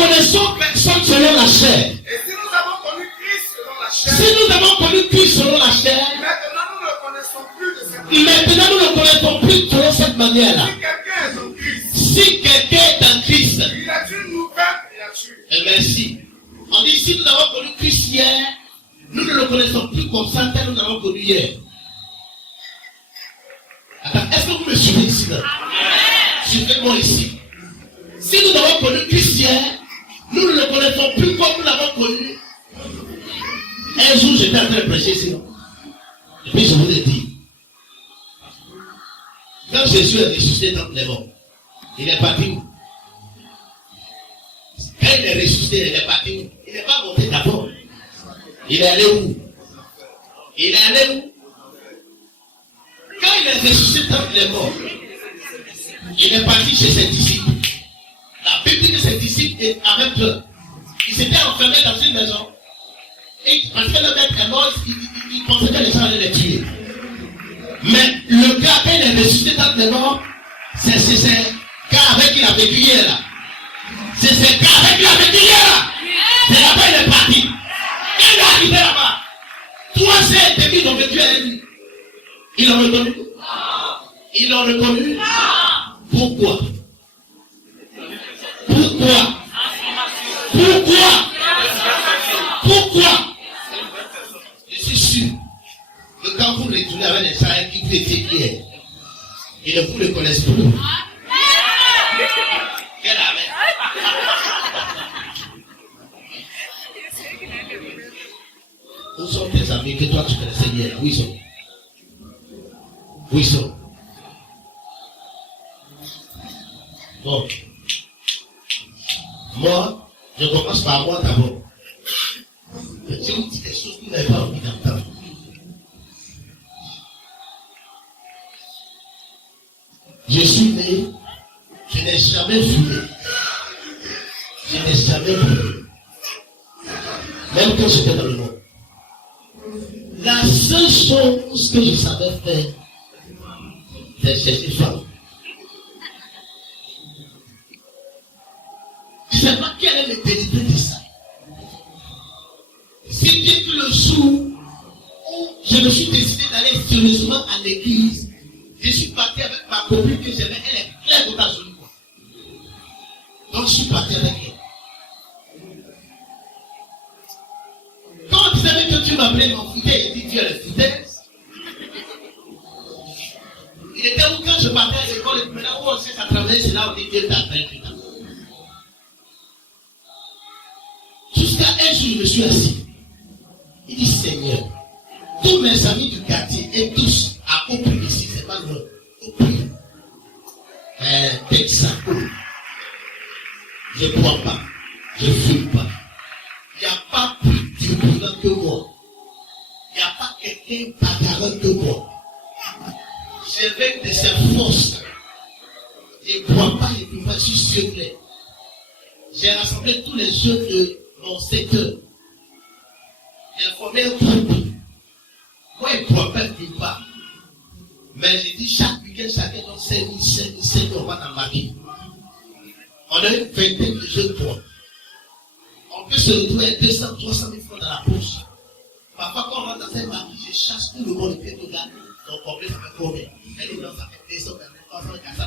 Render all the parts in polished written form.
connaissons personne selon la chair. Et si nous avons connu Christ selon la chair, Si nous avons connu Christ selon la chair, maintenant nous ne connaissons plus de cette manière. maintenant nous ne connaissons plus selon cette manière-là. Si quelqu'un est en Christ, Si quelqu'un est en Christ, il est une nouvelle créature. et merci. On dit si nous avons connu Christ hier, nous ne le connaissons plus comme ça tel nous l'avons connu hier. Attends, est-ce que vous me suivez ici là? Suivez-moi ici. Si nous avons connu Christ hier, nous ne le connaissons plus comme nous l'avons connu. Un jour, j'étais en train de prêcher ici. Et puis je vous ai dit, quand Jésus est ressuscité dans les morts, il est parti où? Quand il est ressuscité, il est parti où? Il n'est pas monté d'abord. Il est allé où? Il est allé où? Quand il est ressuscité dans les morts, il est parti chez ses disciples. La Bible dit que ses disciples avaient peur. Ils s'étaient enfermés dans une maison. Et parce que le maître est mort, ils pensaient que les gens allaient les tuer. Mais le gars, quand il est ressuscité dans les morts, c'est ces gars avec qui il a vécu hier là. C'est ces gars avec qui il a vécu hier là. C'est là-bas il est parti. Quand il est arrivé là-bas, 3 ans et demi, ils ont vécu avec lui. Ils l'ont reconnu. Ils l'ont reconnu. Pourquoi? Pourquoi? Pourquoi? Pourquoi? Je suis sûr que quand vous retournez avec des gens qui vous étiez hier, ils ne vous reconnaissent plus. Quel amen. Où sont tes amis que toi tu connaissais hier? Où ils sont? Où ils sont? Bon. Moi, je commence par moi d'abord. Je vous dis des choses que vous n'avez pas envie d'entendre. Je suis né, je n'ai jamais fumé. Je n'ai jamais fumé. Même quand j'étais dans le monde. La seule chose que je savais faire, c'est chercher femme. Je ne sais pas quelle est l'utilité de ça. Si bien que le jour où je me suis décidé d'aller sérieusement à l'église, je suis parti avec ma copine que j'aimais, elle est claire dans ta jolie. Donc je suis parti avec elle. Quand tu savais que tu m'appelais mon fidèle, il dit tu es le fidèle. Il était où quand je partais à l'école, et maintenant où on sait ça travailler, c'est là où on dit Dieu t'appelle plus tard. Jusqu'à un jour, je me suis assis. Il dit Seigneur, tous mes amis du quartier et tous à Opri ici, c'est pas loin. Opri. Texaco. Je ne bois pas. Je ne fume pas. Il n'y a pas plus turbulent que moi. Il n'y a pas quelqu'un bagarreur que moi. J'ai avec de ces forces. Je ne bois pas, je ne fume pas, je suis secret. J'ai rassemblé tous les jeunes de mon secteur. J'ai formé un groupe. Moi, je ne bois pas, je ne fume pas. Mais j'ai dit chaque week-end, chacun donne 5 000, on va dans ma vie. On a une vingtaine de jeunes poids. On peut se retrouver avec 200, 300 000 francs dans la poche. Parfois, quand on rentre dans un marché, je chasse tout le monde qui est au gars. Donc, complet, ça fait combien? Elle dit non, ça fait 200, 300, 400,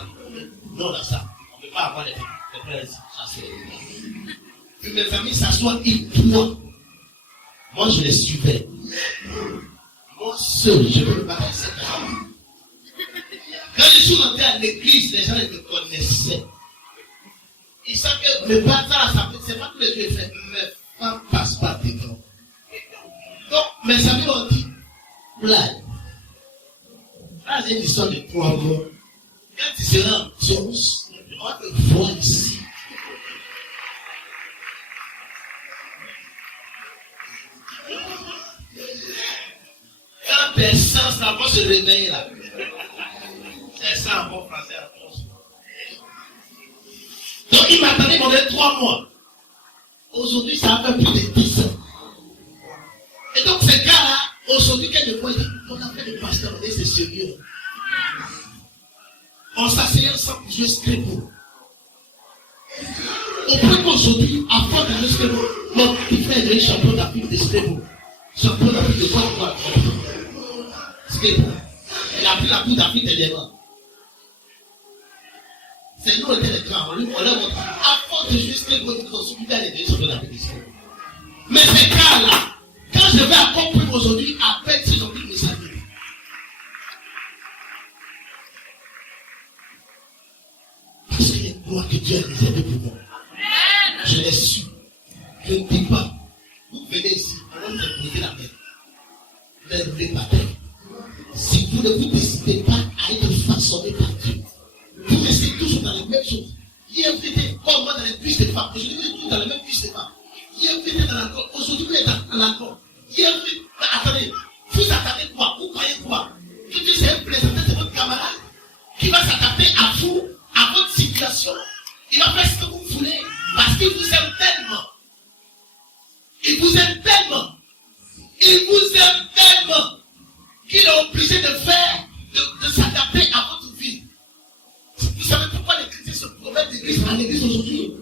non, là, ça. On ne peut pas avoir les frères chasser. Puis mes amis s'assoient, ils boivent. Moi, je les suivais. Moi seul, je ne peux pas faire cette chose. Quand je suis rentré à l'église, les gens me connaissaient. Ils savent que le bazar, c'est pas tous les jours fait. Mes femmes passent pas devant. Donc, mes amis m'ont dit, blague. Là, j'ai une histoire de 3 mois. Quand tu seras en Jones, on va te voir ici. Quand tes sens là vont se réveiller là. C'est ça en bon français à tous. Donc il m'attendait pendant 3 mois. Aujourd'hui, ça a fait plus de 10 ans. Et donc ces gars-là, aujourd'hui, quand ils me voient, ils disent, on a fait le pasteur, c'est sérieux. On s'asseyait ensemble pour jouer Scrabble. Au point qu'aujourd'hui, avant de rester mon petit frère est champion d'Afrique de skateboard. Champion d'Afrique de quoi? Skateboard. Il a pris la coupe d'Afrique dernièrement. C'est nous, on était les grands. On leur montre. Avant de jouer skateboard, il faut s'occuper des champions d'Afrique de skateboard. Mais ces gars-là, quand je vais accomplir aujourd'hui, à peine si j'en dis me saluer. Parce qu'il y a une gloire que Dieu a réservée pour moi. Je l'ai su. Je ne dis pas. Vous venez ici, on va vous poser la main. Vous ne voulez pas faire. Si vous ne vous décidez pas à être façonné par Dieu, vous restez toujours dans les mêmes choses. Hier, vous étiez comme moi dans les cuisses des femmes. Aujourd'hui, vous êtes tous dans les mêmes cuisses des femmes. Hier, vous étiez dans l'alcool. Aujourd'hui, vous êtes dans l'alcool. Hier, vous êtes. Attendez. Vous attendez quoi? Vous croyez quoi? Que Dieu c'est un plaisantin, c'est votre camarade qui va s'adapter à vous, à votre situation. Il va faire ce que vous voulez. Parce qu'il vous aime tellement. Il vous aime tellement. Il vous aime tellement qu'il est obligé de faire, de s'adapter à votre vie. Vous savez pourquoi les chrétiens se promettent d'église à l'église aujourd'hui?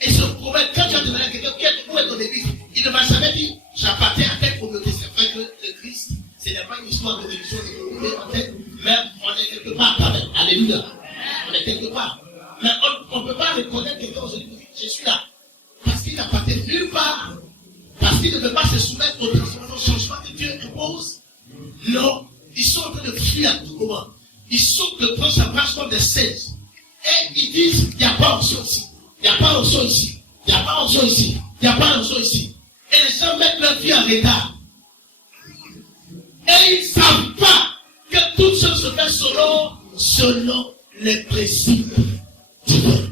Et se promettent, quand tu as demandé à quelqu'un où est ton église, il ne va jamais dire j'appartiens à telle communauté. C'est vrai que le Christ, ce n'est pas une histoire de religion, mais on est quelque part quand même. Alléluia. On est quelque part. Mais on ne peut pas reconnaître quelqu'un aujourd'hui. Je suis là. Parce qu'il n'appartient nulle part. Parce qu'il ne veut pas se soumettre au changement que Dieu impose. Non. Ils sont en train de fuir à tout moment. Ils sont de prendre sa branche comme des singes. Et ils disent, il n'y a pas option ici. Il n'y a pas option ici. Il n'y a pas option ici. Il n'y a pas option ici. Et les gens mettent leur vie en retard. Et ils ne savent pas que toute chose se fait selon les principes divins.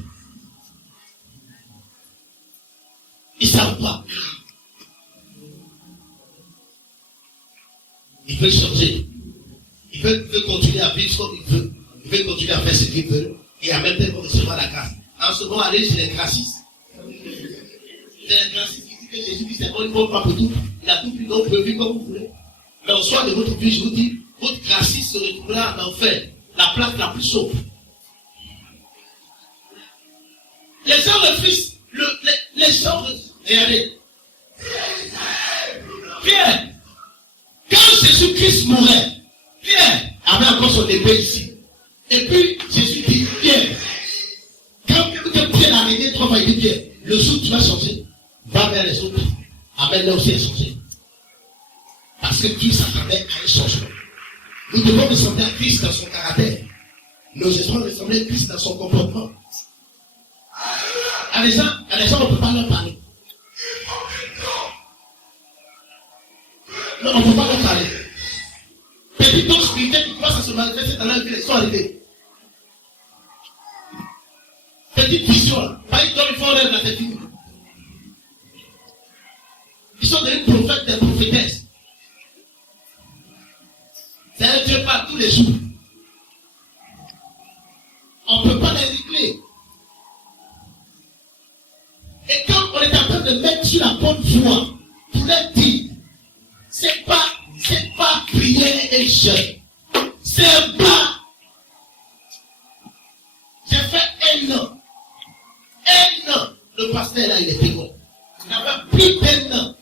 Ils ne savent pas. Ils veulent changer. Ils veulent continuer à vivre comme ils veulent. Ils veulent continuer à faire ce qu'ils veulent. Et en même temps, ils vont recevoir la grâce. En ce moment, aller chez les gracistes. C'est les gracistes qui disent que Jésus dit c'est bon, il ne faut pas pour tout. Il a tout pris, donc vous pouvez vivre comme vous voulez. Mais au soir de votre vie, je vous dis, votre graciste se retrouvera en enfer. La place la plus sauve. Les gens refusent. Les gens refusent. Regardez. Pierre. Quand Jésus-Christ mourait, Pierre avait encore son épée ici. Et puis, Jésus dit, Pierre, quand Pierre a régné 3 fois, il dit, Pierre, le jour où tu vas changer, va vers les autres. Amène-les aussi à changer. Parce que Dieu s'attendait à un changement. Nous devons ressembler à Christ dans son caractère. Nous devons ressembler à Christ dans son comportement. À des gens, on ne peut pas leur parler. Non, on ne peut pas leur parler. Petit don spirituel qui commence à se manifester dans leur vie, ils sont arrivés. Petite vision, pas une donne, il faut rêver dans cette vie. Ils sont des prophètes, des prophétesses. C'est un Dieu par tous les jours. On ne peut pas les régler. Et quand on est en train de mettre sur la bonne voie, pour leur dire, c'est pas prier et jeûne. C'est pas. J'ai fait 1 an. 1 an. Le pasteur là, il était bon. Il avait plus d'1 an.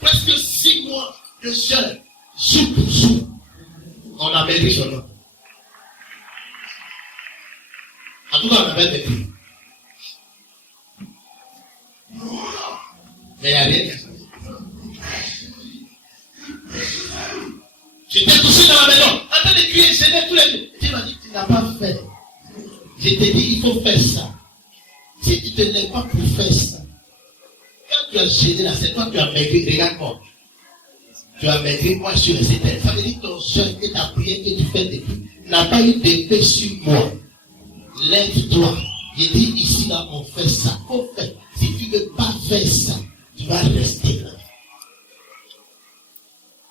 Presque 6 mois de jeûne. Jour pour jour. On a mérité son nom. En tout cas, on avait mérité. Mais il n'y a rien qui a changé. J'étais couché dans la maison, en train de crier, gêner tous les jours. Dieu m'a dit, tu n'as pas fait. Je t'ai dit, il faut faire ça. Si tu ne te lèves pas pour faire ça, quand tu as gêné là, c'est toi qui as maigri, regarde-moi. Tu as maigri, moi je suis resté tel. Ça veut dire que ton jeûne et ta prière que tu fais depuis n'a pas eu d'effet sur moi. Lève-toi. J'ai dit ici là, on fait ça. On fait. Si tu ne veux pas faire ça, tu vas rester là.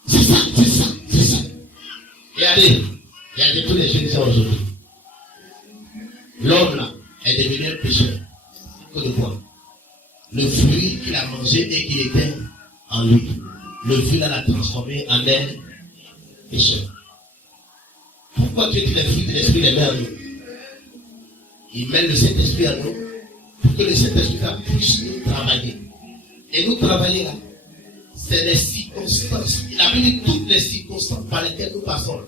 C'est ça, c'est ça, c'est ça. Regardez tous les jeunes gens aujourd'hui. L'homme là est devenu un pécheur. Que de quoi? Le fruit qu'il a mangé et qu'il était en lui. Le fruit là l'a transformé en un pécheur. Pourquoi Dieu dit les fruits de l'esprit les met en nous? Il met le Saint-Esprit en nous pour que le Saint-Esprit puisse nous travailler. Et nous travailler là, c'est les circonstances. Il a mis toutes les circonstances par lesquelles nous passons.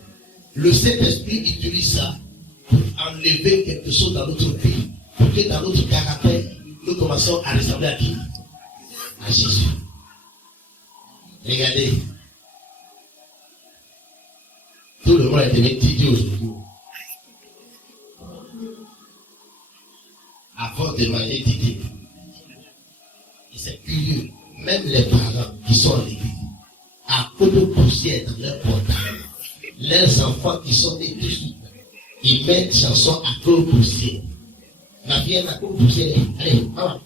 Le Saint-Esprit utilise ça pour enlever quelque chose dans notre vie, pour que dans notre caractère, nous commençons à ressembler à qui? À Jésus. Regardez. Tout le monde est devenu Didier aujourd'hui. Avant de manger Didier. Et c'est curieux. Même les parents qui sont en l'église, à cause de poussière dans leur portable, leurs enfants qui sont nés dessus, ils mettent chanson à cause de poussière. Ma fille est à cause de poussière. Allez, maman.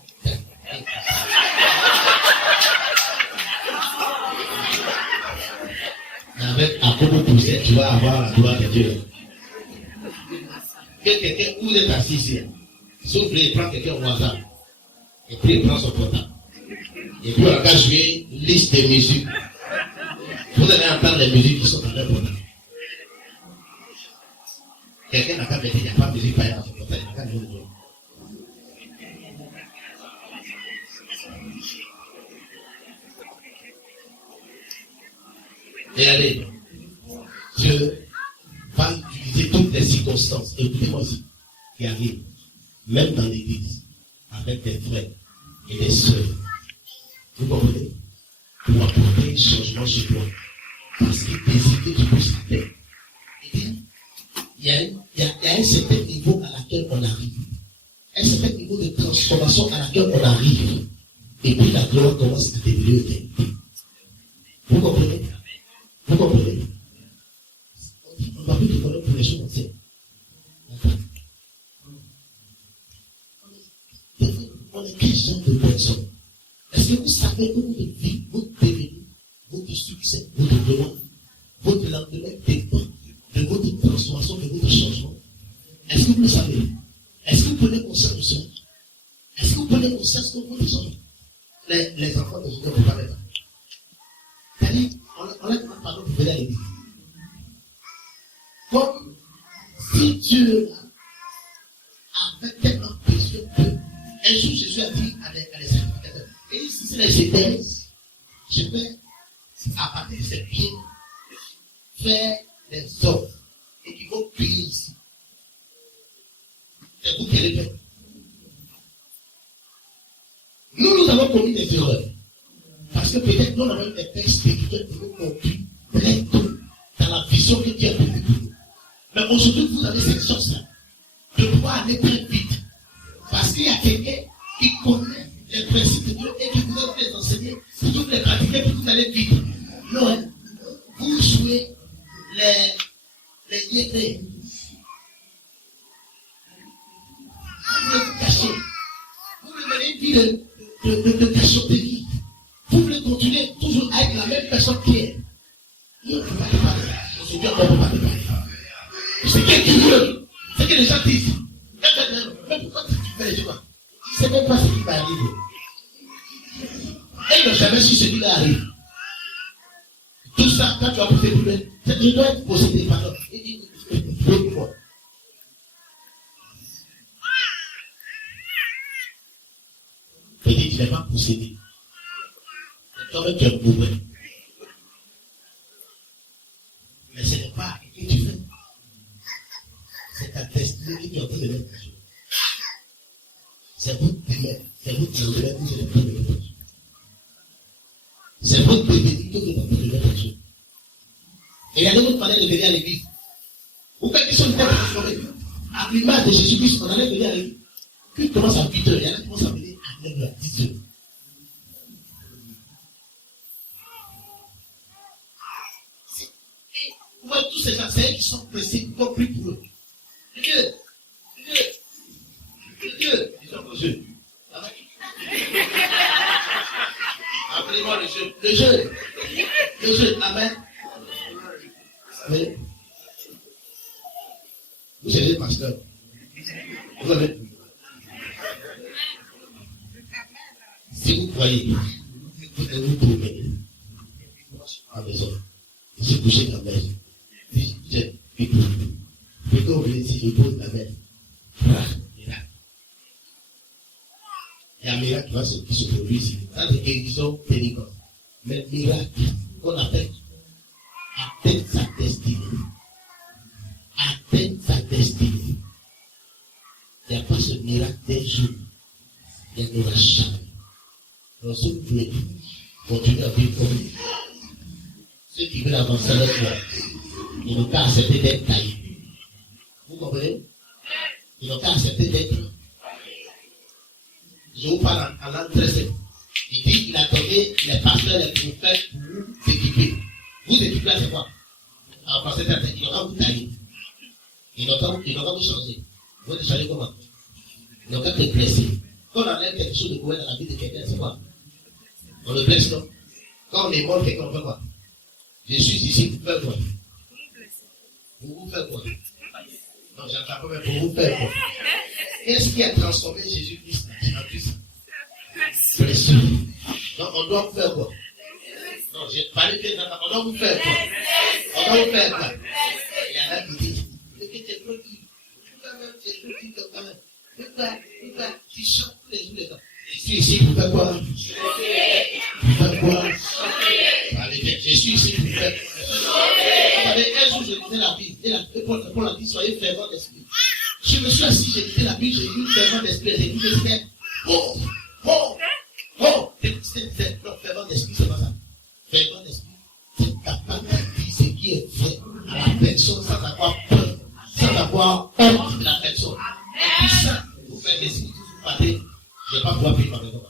Avec à cause de poussière, tu vas avoir la gloire de Dieu. Que quelqu'un, où est assis ici, sauf il prend quelqu'un au hasard, et puis il prend son portable. Et puis on va jouer une liste de musiques. Vous allez entendre les musiques qui sont dans leur portable. Quelqu'un n'a qu'à mettre, il n'y a pas de musique dans son portable, il n'a qu'à mettre le nom. Et allez, Dieu va utiliser toutes les circonstances, écoutez-moi aussi, qui arrivent, même dans l'église, avec des frères et des sœurs. Vous comprenez? Pour apporter un changement chez toi. Parce qu'il désire que tu puisses faire. Il y a un certain niveau à laquelle on arrive. Un certain niveau de transformation à laquelle on arrive. Et puis la gloire commence à devenir éternité. Vous comprenez? Vous comprenez? On va plus te connaître pour les choses entières. On est quel genre de personnes? Est-ce que vous savez que votre vie, votre devenir, votre succès, votre gloire, votre lendemain dépend de votre transformation, de votre changement? Est-ce que vous le savez? Est-ce que vous prenez conscience de cela? Est-ce que vous prenez conscience de votre changement? Les enfants de Dieu ne vont pas l'être. C'est-à-dire, on a demandé pardon pour venir à l'église. Comme si Dieu avait tellement besoin d'eux. Un jour, Jésus a dit à les sacrificateurs, et si c'est les GTS, je vais, à partir de ces pieds, faire des offres et qui vont prier ici. C'est vous qui les faites. Nous avons commis des erreurs. Parce que peut-être nous avons des pères spirituels qui nous conduisent très tôt dans la vision que Dieu a donnée pour nous. Mais aujourd'hui, vous avez cette chance-là de pouvoir aller très vite. Parce qu'il y a quelqu'un qui connaît les principes de Dieu et qui vous allez les enseigner, pour que vous les pratiquez, pour que vous allez vite. Non, vous jouez les yétés. Vous voulez vous cacher. Vous voulez mener une vie de cachotterie. Vous voulez continuer toujours avec la même personne qui est. Il ne peut pas te parler. Aujourd'hui, on ne peut pas te parler. C'est ce qu'il veut. C'est que les gens disent. Mais pourquoi tu fais les choses? Tu ne sais même pas ce qui va arriver. Et ils n'ont jamais su ce qui va arriver. Tout ça, quand tu vas poser problème, je dois être possédé. Pardon. Il dit, pourquoi? Il dit, tu n'es pas possédé. Toi-même, tu es mauvais. Mais ce n'est pas ce que tu fais. C'est ta destinée que tu es en train de mettre. C'est votre demeure. C'est votre demeure que tu es en train de mettre. C'est votre devenir que tu es en train de mettre. Et il y a d'autres manières de venir à l'église. Vous faites qu'ils sont une tête transformée. À l'image de Jésus-Christ, on allait venir à l'église. Puis il commence à 8h, il y en a qui commencent à venir à 9h, 10h. Vous voyez tous ces gens, c'est eux qui sont pressés, compris pour eux. Dieu, ils sont vos yeux. Appelez-moi le jeu, amen. Amen. Vous savez, pasteur, vous avez. Si vous croyez, vous allez vous promener à la maison. Je suis couché dans la maison. Puis quand vous venez ici, je pose la main. Et là. un miracle qui se produit ici. Ça, c'est guérison pénible. Mais miracle qu'on appelle atteindre sa destinée. Atteindre sa destinée. Il n'y a pas ce miracle d'un jour. Il n'y en aura jamais. Donc, si vous voulez continuer à vivre comme lui, ceux qui veulent avancer avec moi, ils n'ont qu'à accepter d'être taillés. Vous comprenez? Ils n'ont qu'à accepter d'être. Je vous parle en langue très simple. Il dit qu'il a donné les pasteurs, les prophètes pour vous équiper. Vous équiper là, c'est quoi? En français, ils n'ont qu'à vous tailler. Ils n'ont qu'à vous changer. Vous allez changer comment? Ils n'ont qu'à te blesser. Quand on enlève quelque chose de mauvais dans la vie de quelqu'un, c'est quoi? On le blesse, non? Quand on est mort, quelqu'un, on fait quoi? Je suis ici pour faire quoi? Pour vous faire quoi? Non, j'entends pas, mais pour vous faire quoi? Qu'est-ce qui a transformé Jésus-Christ en Christ? Blessure. Donc, on doit vous faire quoi? Non, j'ai parlé bien, on doit vous faire quoi? On doit vous faire quoi? Il y en a qui disent, mais que t'es produit. Tu chantes tous les jours les gars. Je suis ici pour faire quoi? Pour faire quoi? Allez bien, je suis ici pour faire quoi? Un jour, je lisais la Bible. Et Paul a dit, soyez fervents d'esprit. Je me suis assis, j'ai lisé la Bible, j'ai lu fervent d'esprit. J'ai dit, c'était non, fervent d'esprit, c'est pas ça. Fervent d'esprit, c'est capable de dire ce qui est vrai à la personne sans avoir peur, sans avoir honte de la personne. Et puis ça, vous faites des signes, vous partez, je ne vais pas pouvoir payer ma maison.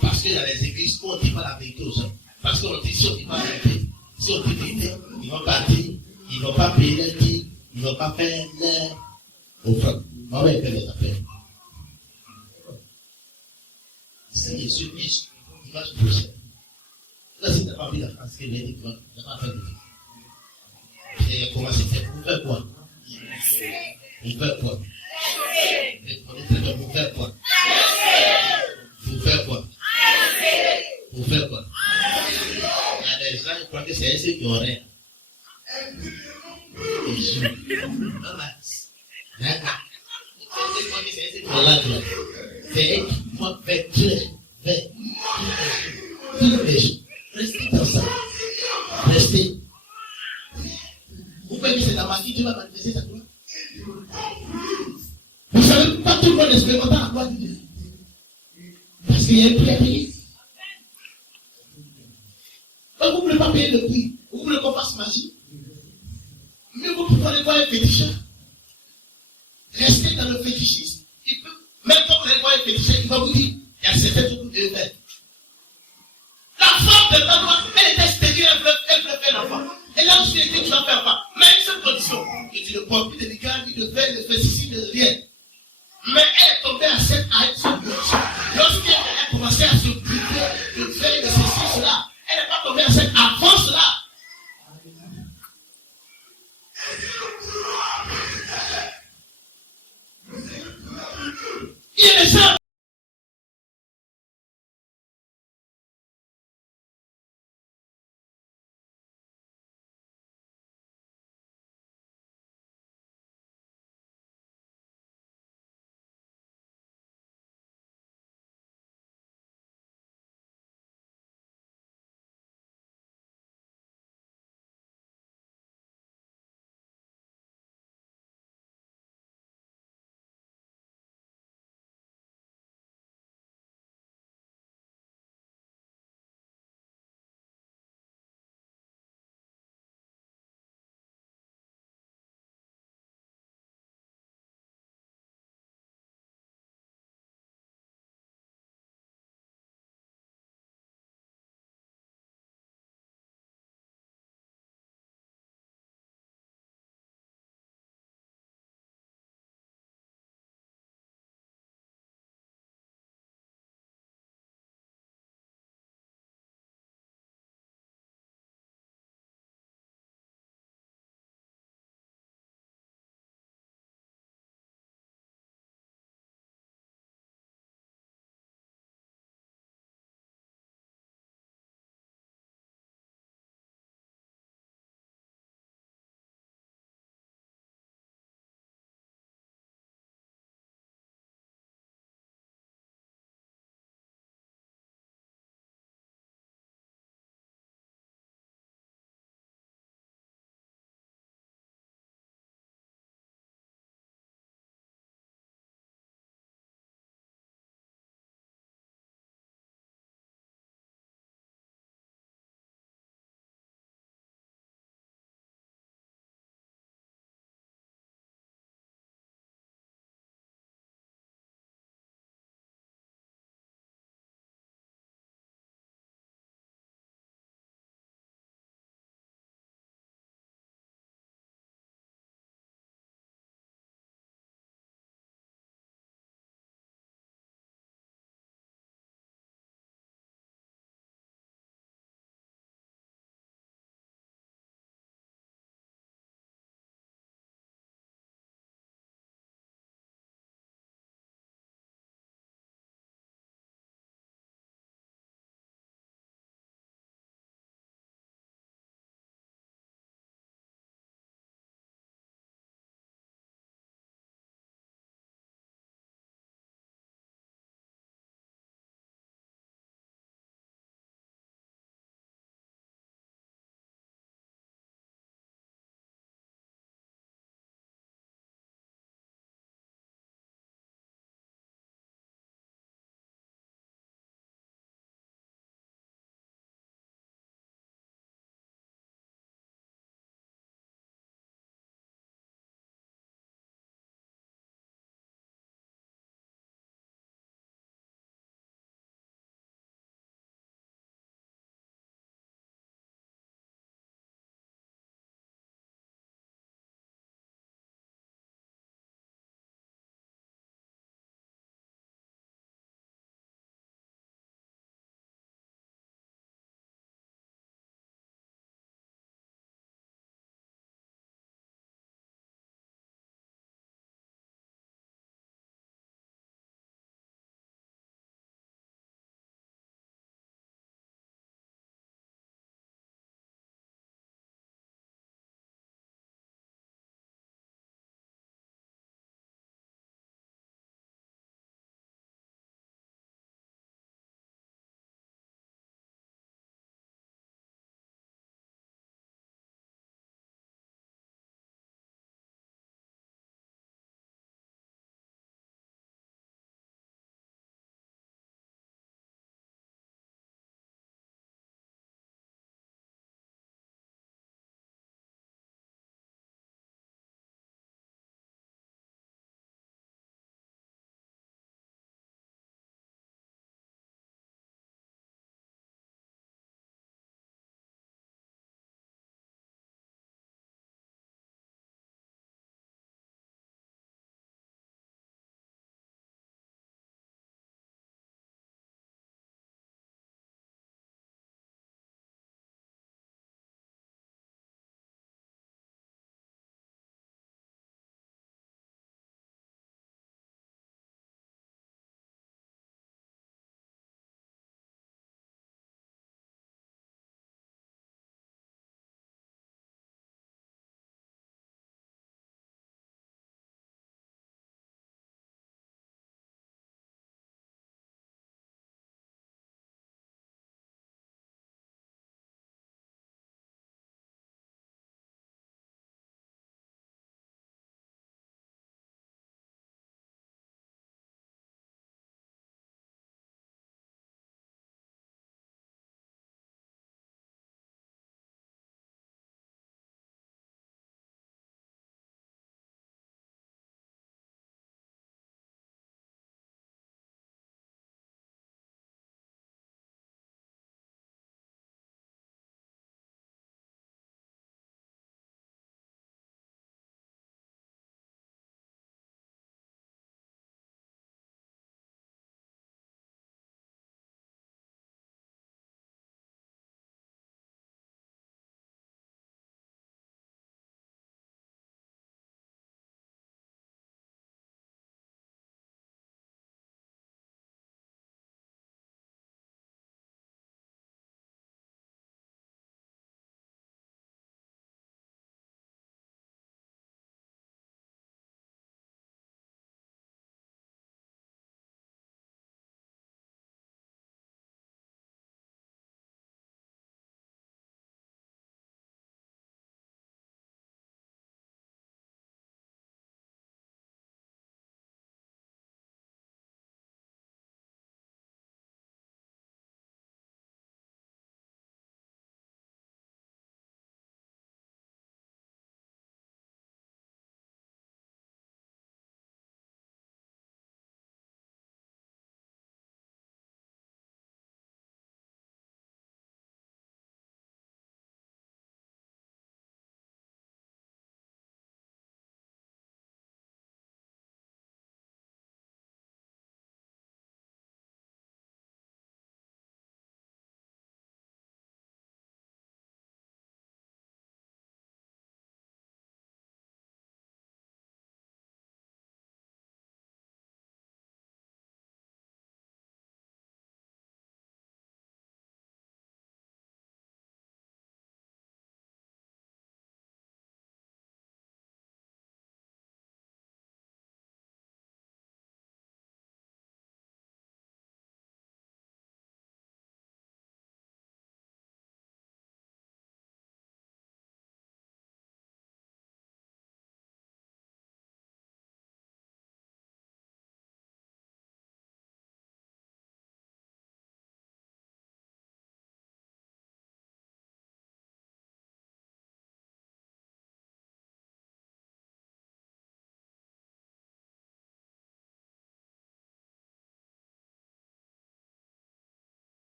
Parce que dans les églises, on ne dit pas la vérité aux gens. Parce qu'on dit, si on ne dit pas la vérité, si on dit la vérité, ils vont partir, ils ne vont pas payer leur dîme, ils ne vont pas faire leur offrande. On va faire les affaires. Si je suis riche, il va se pousser. Là, si tu n'as pas vu la France, tu n'as pas fait de vie. Et comment c'était pour faire quoi? Pour faire quoi? Pour faire quoi? Pour faire quoi? Pour faire quoi? Il y a des gens qui croient que c'est eux qui ont rien. C'est eux qui vont faire clair. Restez dans ça. Restez. Vous voyez que c'est dans ma vie, Dieu va manifester sa gloire. Vous savez, pas tout le monde expérimente la gloire de Dieu. Parce qu'il y a un prix à payer. Donc vous ne voulez pas payer le prix. Vous voulez qu'on fasse magie. Mais vous pouvez voir un féticheur. Restez dans le fétichisme. Il peut, même quand vous allez voir un féticheur, il va vous dire, il y a certains trucs que vous devez faire. La femme de ta gloire, elle était stérile, elle veut faire l'enfant. Et là, je lui ai dit, tu vas faire pas. Mais une seule condition. Que tu ne portes plus de délicat, ni de faire, de fétichisme, de rien. Mais elle est tombée enceinte à une seule condition. Lorsqu'elle a commencé à se priver de faire de ceci, cela, elle n'est pas tombée enceinte à